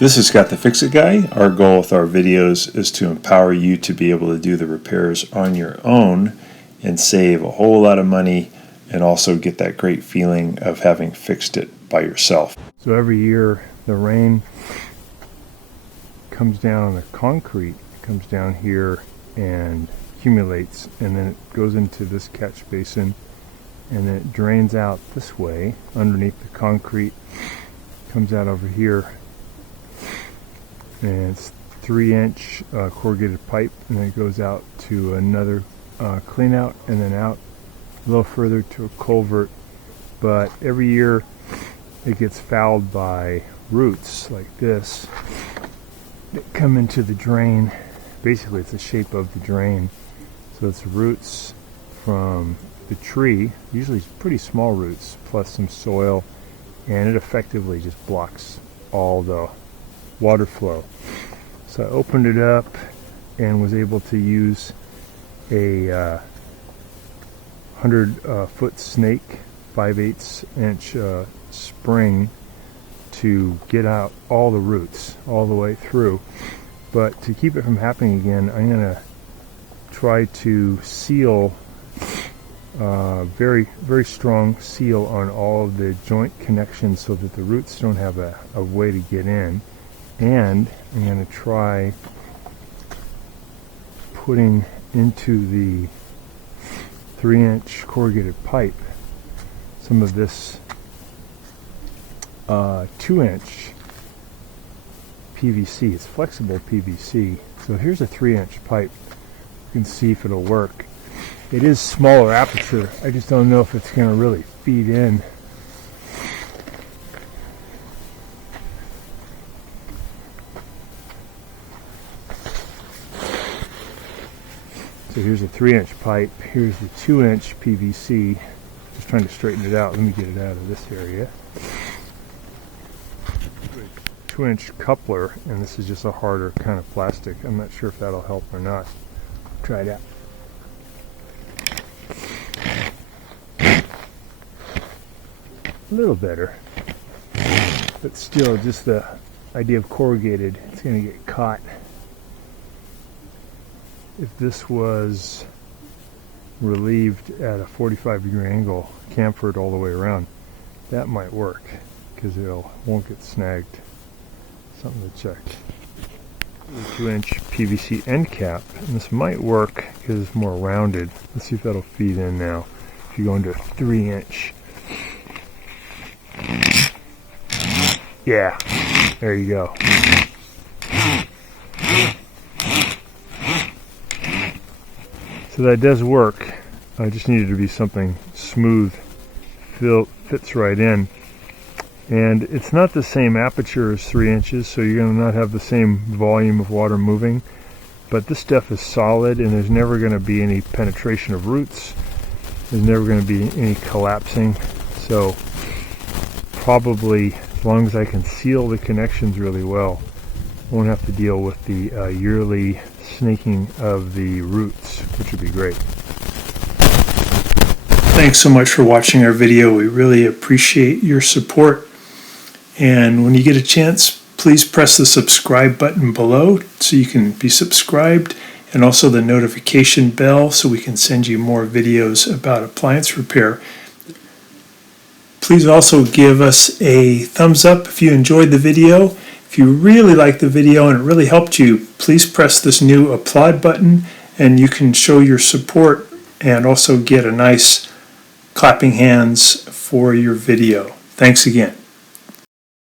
This is Scott the Fix-It Guy. Our goal with our videos is to empower you to be able to do the repairs on your own and save a whole lot of money and also get that great feeling of having fixed it by yourself. So every year the rain comes down on the concrete, it comes down here and accumulates, and then it goes into this catch basin and then it drains out this way underneath the concrete, comes out over here, and it's 3-inch corrugated pipe, and then it goes out to another clean out and then out a little further to a culvert. But every year it gets fouled by roots like this that come into the drain. Basically it's the shape of the drain, so it's roots from the tree, usually pretty small roots, plus some soil, and it effectively just blocks all the water flow. So I opened it up and was able to use a 100-foot snake, 5/8 inch spring to get out all the roots all the way through. But to keep it from happening again, I'm going to try to seal, very strong seal on all of the joint connections so that the roots don't have a way to get in. And I'm going to try putting into the 3-inch corrugated pipe some of this 2-inch PVC. It's flexible PVC. So here's a 3-inch pipe. You can see if it'll work. It is smaller aperture. I just don't know if it's going to really feed in. So here's a 3-inch pipe. Here's the 2-inch PVC. Just trying to straighten it out. Let me get it out of this area. 2-inch coupler, and this is just a harder kind of plastic. I'm not sure if that'll help or not. Try it out. A little better, but still, just the idea of corrugated, it's going to get caught. If this was relieved at a 45-degree angle, chamfered all the way around, that might work because it won't get snagged. Something to check. 2-inch PVC end cap, and this might work because it's more rounded. Let's see if that'll feed in now. If you go into a 3-inch, yeah, there you go. So that does work. I just needed to be something smooth, fits right in. And it's not the same aperture as 3 inches, so you're going to not have the same volume of water moving. But this stuff is solid, and there's never going to be any penetration of roots. There's never going to be any collapsing. So probably, as long as I can seal the connections really well, I won't have to deal with the yearly snaking of the roots, which would be great. Thanks so much for watching our video. We really appreciate your support. And when you get a chance, please press the subscribe button below so you can be subscribed, and also the notification bell so we can send you more videos about appliance repair. Please also give us a thumbs up if you enjoyed the video. If you really liked the video and it really helped you, please press this new applaud button and you can show your support and also get a nice clapping hands for your video. Thanks again.